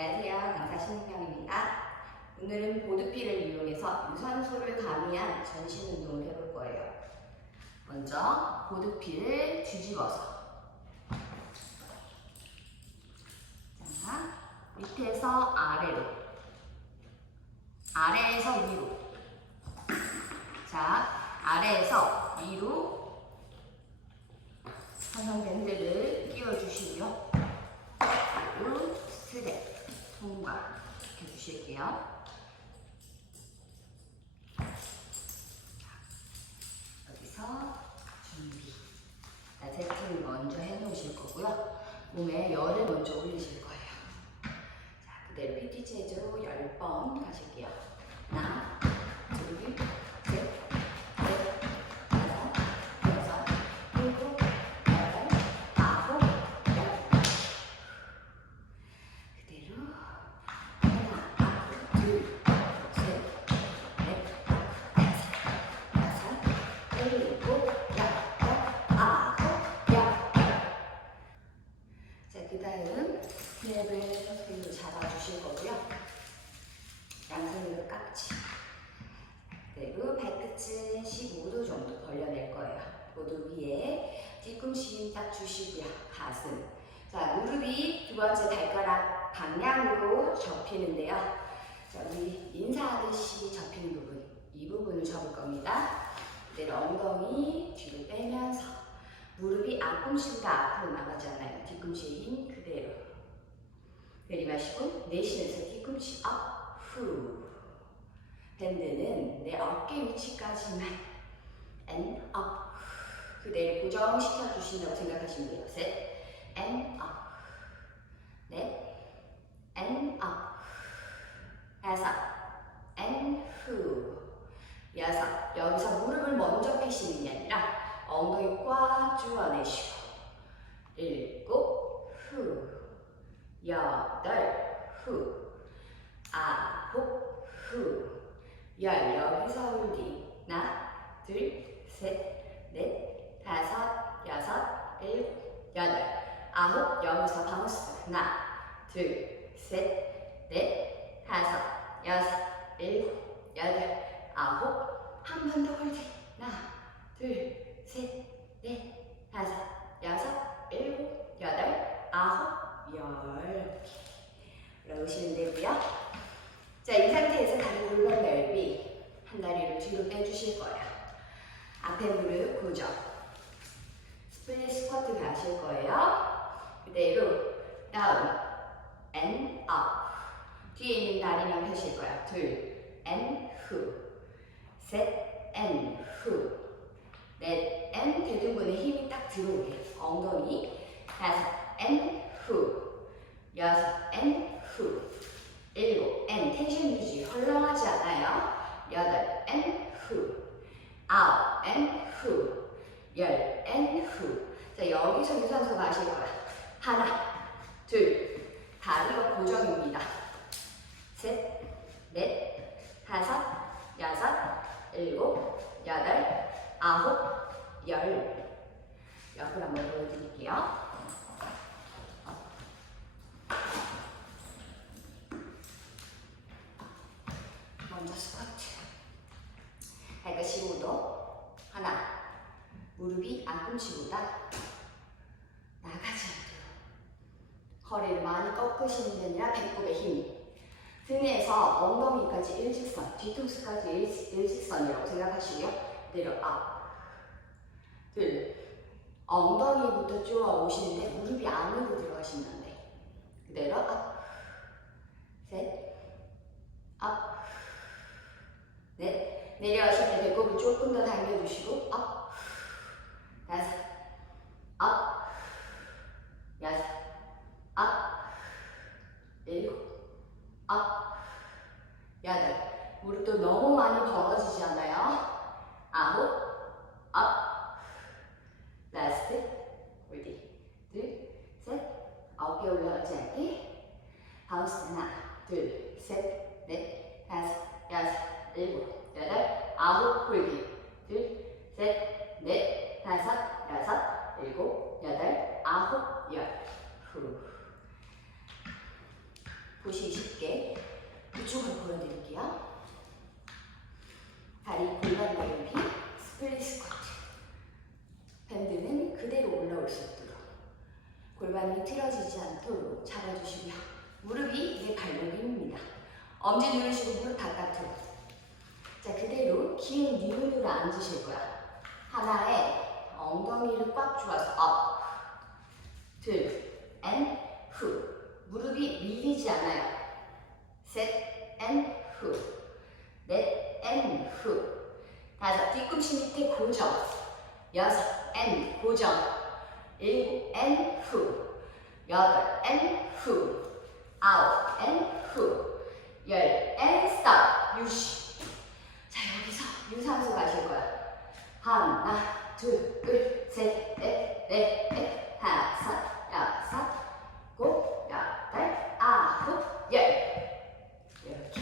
안녕하세요. 강사 신민경입니다. 오늘은 보드필을 이용해서 유산소를 가미한 전신 운동을 해볼 거예요. 먼저 보드필을 뒤집어서 자, 밑에서 아래로 아래에서 위로 자, 아래에서 위로 선성밴드를 끼워주시고요. 그리고 스트랩 통과 시켜주실게요. 여기서 준비. 자, 세팅을 먼저 해놓으실 거고요. 몸에 열을 먼저 올리실 거예요. 자, 그대로 PT 체조 10번 가실게요. 하나, 둘, 인사하듯이 접히는 부분, 이 부분을 접을 겁니다. 그대로 엉덩이 뒤로 빼면서 무릎이 앞꿈치보다 앞으로 나가잖아요. 뒤꿈치에 힘 그대로. 내리마시고 내쉬면서 뒤꿈치 업, 후. 밴드는 내 어깨 위치까지만 up. 그대로 고정시켜 주신다고 생각하시면 돼요. 셋, and up. 넷, and. 다섯. 여섯, 여기서 무릎을 먼저 펴시는 게 아니라 엉덩이 꽉 조아내시고 일곱, 후. 여덟, 후. 아홉, 후. 열, 여기서 홀딩. 하나, 둘, 셋, 넷, 다섯, 여섯, 일곱, 여덟, 아홉, 여기서 바운스. 하나, 둘, 셋, 넷, 다섯, 여섯, 일곱, 여덟, 한번더 홀딩. 하나, 둘, 셋, 넷, 다섯, 여섯, 일곱, 여덟, 아홉, 열. 이렇게 올라오시면 되고요. 자, 이 상태에서 다리 골반 넓이 한 다리를 뒤로 빼주실 거예요. 앞에 무릎 고정. 스플릿 스쿼트 가실 거예요. 그대로 다운, and up. 뒤에 있는 다리만 펴실 거야. 둘, and 후. 셋, and 후. 넷, and 대둔근에 힘이 딱 들어오게. 엉덩이. 다섯, and 후. 여섯, and 후. 일곱, and 텐션 유지 헐렁하지 않아요. 여덟, and 후. 아홉, and 후. 열, and 후. 자, 여기서 유산소 가실 거야. 하나, 둘, 다리가 고정입니다. 셋, 넷, 다섯, 여섯, 일곱, 여덟, 아홉, 열. 옆을 한번 보여드릴게요. 먼저 스쿼트. 발끝 15도. 하나. 무릎이 앞꿈치보다 나가지 않도록. 허리를 많이 꺾으시는 게 아니라 배꼽에 힘. 등에서 엉덩이까지 일직선, 뒤통수까지 일, 일직선이라고 생각하시고요. 내려 업. 둘. 엉덩이부터 쪼아 오시는데 무릎이 안으로 들어가시면 안 돼. 그대로 업. 셋. 업. 넷. 내려가실 때 배꼽을 조금 더 당겨주시고 업. 다섯. 업. 여섯. 업. 일곱. 업. 여덟. 무릎도 너무 많이 벌어지지 않아요. 아홉. 업. 라스트. 홀딩. 둘. 셋. 어깨 올라가지 않게. 바운스 하나. 둘. 셋. 넷. 다섯. 여섯. 일곱. 여덟. 아홉. 홀딩. 둘. 셋. 넷. 다섯. 여섯. 일곱. 여덟. 아홉. 열. 후. 보시기 쉽게 이쪽으로 보여드릴게요. 다리 골반 넓이, 스플릿 스쿼트. 밴드는 있도록 골반이 틀어지지 않도록 잡아주시고요. 무릎이 내 발목입니다. 엄지 누르시고 무릎 바깥으로. 자, 그대로 긴 니은으로 앉으실 거야. 하나에 엉덩이를 꽉 조아서 업. 둘, 앤, 후. 무릎이 밀리지 않아요. 셋, 앤, 후. 넷, 앤, 후. 다섯, 뒤꿈치 밑에 고정. 여섯, 앤, 고정. 일곱, 앤, 후. 여덟, 앤, 후. 아홉, 앤, 후. 열, 앤, 스탑. 유시. 자, 여기서 유산소 가실 거야. 하나, 둘, 둘, 셋, 넷, 넷, 넷, 다섯, 여섯, 일곱, 여덟, 아홉, 열. 이렇게.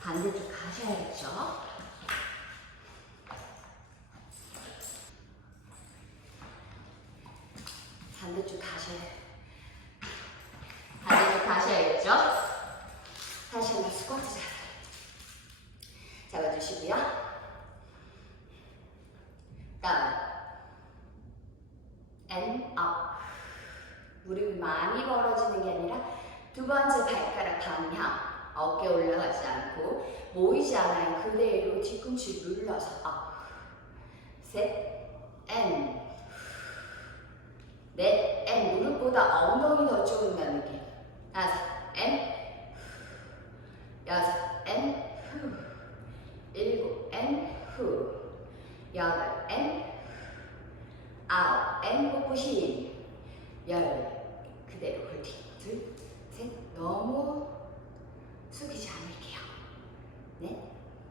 반대쪽 가셔야겠죠? 반대쪽 가셔야 반대쪽 가셔야겠죠? 다시 한번 스쿼트 잡아. 잡아주시고요. 다운. and up. 무릎이 많이 벌어지는 게 아니라 두 번째 발가락 방향. 어깨 올라가지 않고 모이지 않아요. 그대로 뒤꿈치 눌러서 up. 셋, and. 넷, and. 무릎보다 엉덩이 더 쪼은다는 느낌. 다섯, and. 여섯, and. 후. 일곱, and. 후. 여덟, and. 아홉, and. 복부 힘. 열. 그대로 홀딩. 둘, 셋. 너무 숙이지 않을게요. 넷,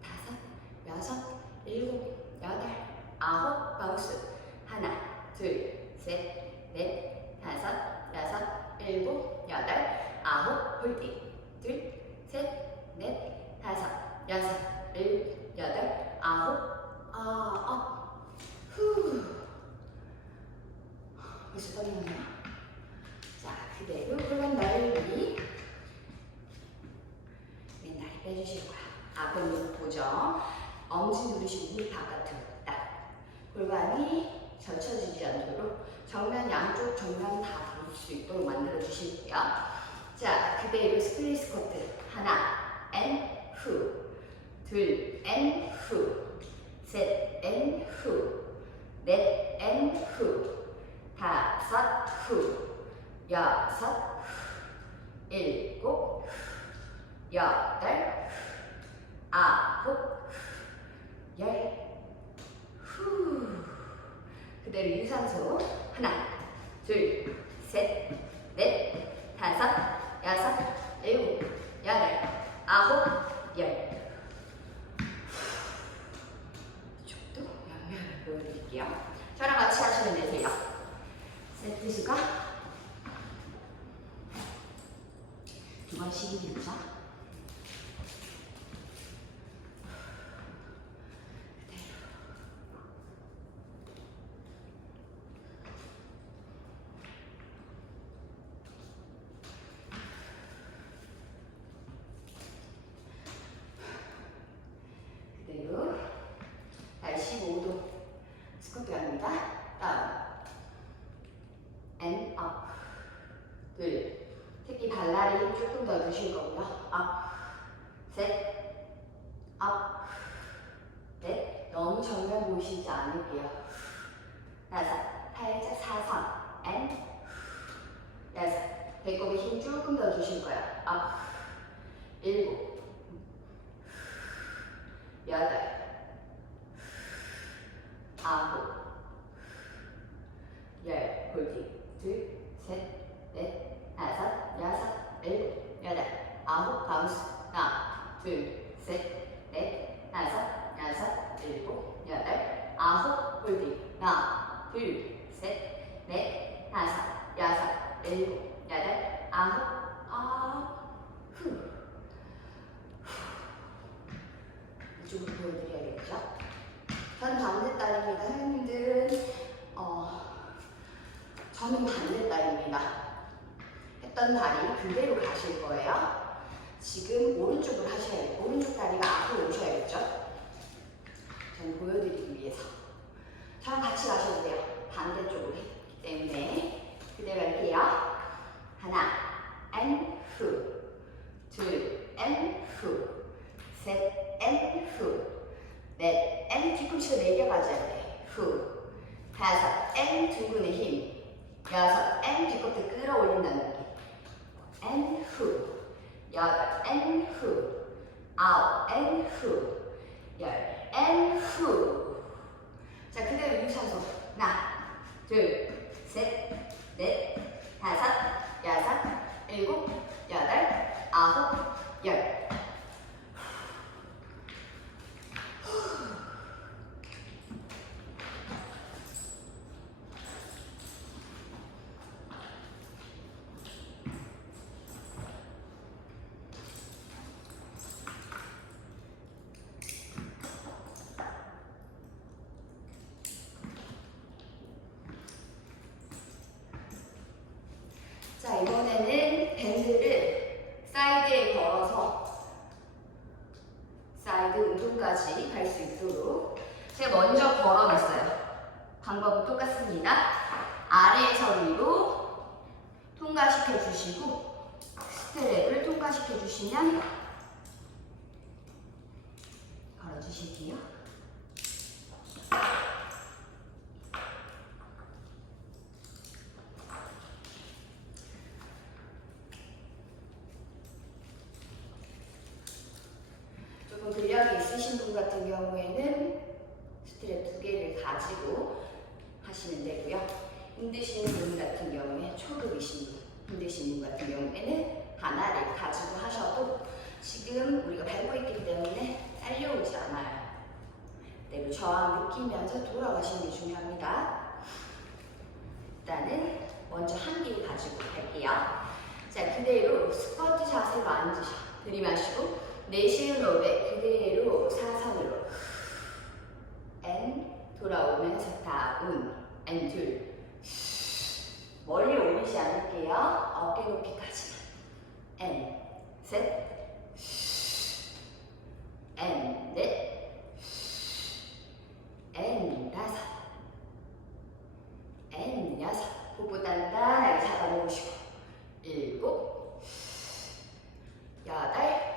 다섯, 여섯, 일곱, 여덟, 아홉, 바운스. 하나, 둘, 셋, 넷, 다섯, 여섯, 일곱, 여덟, 아홉, 홀딩. 둘, 셋, 넷, 다섯, 여섯, 일곱, 여덟, 아홉, 아, 업. 후. 벌써 떨리나요? 자, 그대로 골반 넓이. 맨날 빼주실 거야. 앞에 무릎 고정. 엄지 누르시고 무릎 바깥으로 딱. 골반이 젖혀지지 않도록 정면 양쪽 정면 다 볼 수 있도록 만들어 주실게요. 자, 그대로 스플릿 스쿼트. 하나, 앤, 후. 둘, 앤, 후. 셋, 앤, 후. 넷, 앤, 후. 다섯, 후. 여섯, 후. 일곱, 후. 여덟, 후. 아홉, 후. 열, 후. 그대로 유산소. 하나, 둘, 셋, 넷, 다섯, 여섯, 일곱, 여덟, 아홉, 열. 이쪽도 양면을 보여드릴게요. 저랑 같이 하시면 되세요. 세트 수가 두 번씩입니다. 그대로 발 15도 스쿼트 갑니다. 다운 and up 둘 특히 발라리 힘 주실 거고요. up 셋. up 넷. 너무 정면 보시지 않을게요. 다섯. 팔자 사선 and 여섯. 배꼽에 힘 조금 더 주실 거야. up 일곱 여덟, 아홉, 열, 홀딩, 둘, 셋, 넷, 다섯, 여섯, 일곱, 여덟, 아홉, 바운스, 하나, 둘, 셋, 넷, 다섯, 여섯, 일곱, 여덟, 아홉, 홀딩, 하나, 둘, 셋, 넷, 다섯, 여섯, 일곱, 여덟, 아홉, 아홉, 후. 이쪽으로 보여드려야겠죠? 전 반대 딸입니다. 선생님들은 어, 저는 반대다리입니다. 했던 다리 그대로 가실 거예요. 지금 오른쪽을 하셔야 돼요. 오른쪽 다리가 앞으로 오셔야겠죠? 저는 보여드리기 위해서. 저랑 같이 가셔도 돼요. 반대쪽으로 했기 때문에. 그대로 할게요. 하나, 앤, 후. 둘, 앤, 후. 셋, 앤, 후. 넷, 앤, 뒤꿈치가 내려가져야 돼. 후. 다섯, 앤, 두 분의 힘. 여섯, 앤, 뒤꿈치 끌어올린다는 느낌. 앤, 후. 여덟, 앤, 후. 아홉, 앤, 후. 열, 앤, 후. 자, 그대로 유산소. 하나, 둘, 셋, 넷, 다섯, 여섯, 일곱, 여덟, 아홉, 열. 자, 이번에는 밴드를 사이드에 걸어서 사이드 운동까지 할수 있도록 제가 먼저 걸어놨어요. 방법은 똑같습니다. 아래에서 위로 통과시켜 주시고 스트랩을 통과시켜 주시면 걸어 주실게요. 조금 있으신 분 같은 경우에는 스트랩 두 개를 가지고 하시면 되고요. 힘드신 분 같은 경우에 초급이신 분, 힘드신 분 같은 경우에는 하나를 가지고 하셔도 지금 우리가 밟고 있기 때문에 딸려오지 않아요. 그대로 저항 느끼면서 돌아가시는 게 중요합니다. 일단은 먼저 한 개 가지고 갈게요. 자, 그대로 스쿼트 자세로 앉으셔. 들이마시고 내쉬는 호흡에 그대로 사선으로. 앤 돌아오면서 다운. 앤둘. 멀리 올리지 않을게요. 어깨 높이까지만. 앤셋. 앤넷. 앤 다섯. 앤 여섯. 복부 단단하게 잡아놓으시고 일곱 여덟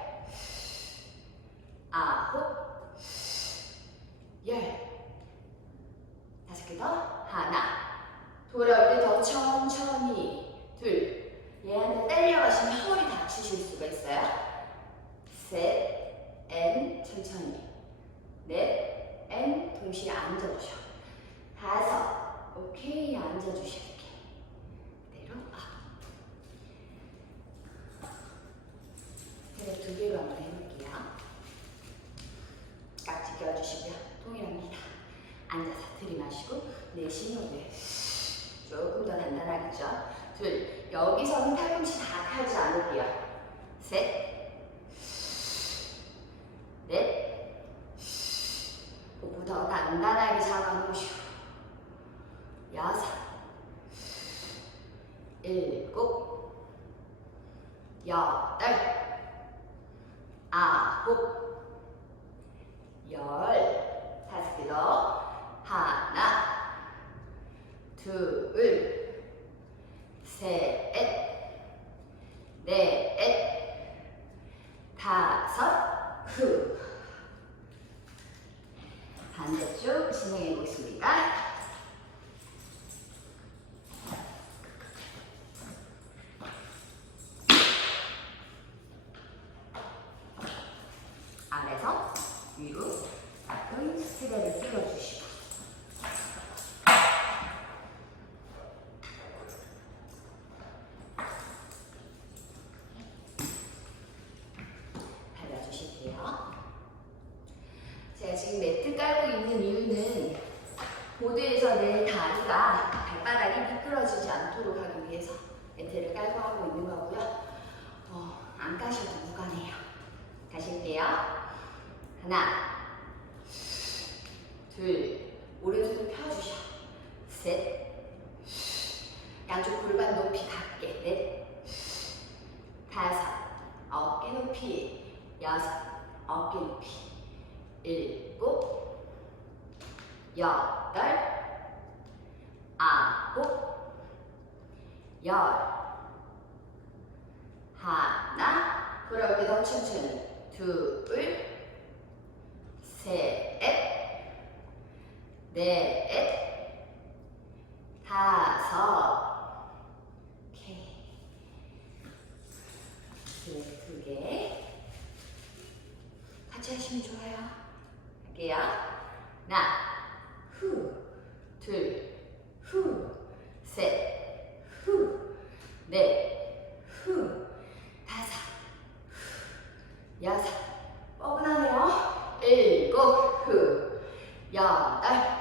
아홉 열 다섯 개 더 하나 돌아올 때 더 천천히 둘 얘한테 딸려가시면 허리 다치실 수가 있어요 셋앤 천천히 넷앤 동시에 앉아주셔 다섯 오케이 앉아주실게 그대로 아. 스트랩 두 개로 한번 해볼게요 깍지 껴주시고요. 동일합니다. 앉아서 내쉬는 후에 조금 더 단단하겠죠? 둘, 여기서는 팔꿈치 다 펴지 않을게요. 셋, 넷, 복부 더 단단하게 잡아놓으시고 여섯, 일곱, 여덟, 아홉, 열. 다섯 개 더 하나 둘 셋 넷 다섯 후 반대쪽 진행해 보겠습니다. 아래서 위로 가끔 스트랩을 띄워주시고 발라주실게요. 제가 지금 매트 깔고 있는 이유는 보드에서 내 다리가 발바닥이 미끄러지지 않도록 하기 위해서 매트를 깔고 하고 있는 거고요. 어, 안 까셔도 무관해요. 가실게요. 하나, 둘, 오른손을 펴주셔. 셋, 양쪽 골반 높이 같게. 넷, 다섯, 어깨 높이. 여섯, 어깨 높이. 일곱, 여덟, 아홉, 열. 하나, 돌아올 때더 천천히. 둘, 셋, 넷, 다섯. 오케이. 네, 두 개. 같이 하시면 좋아요. 할게요. 하나, 후, 둘, 후, 셋, 후, 넷, 후, 다섯, 후, 여섯, 뻐근하네요. 일곱, 후, 여덟,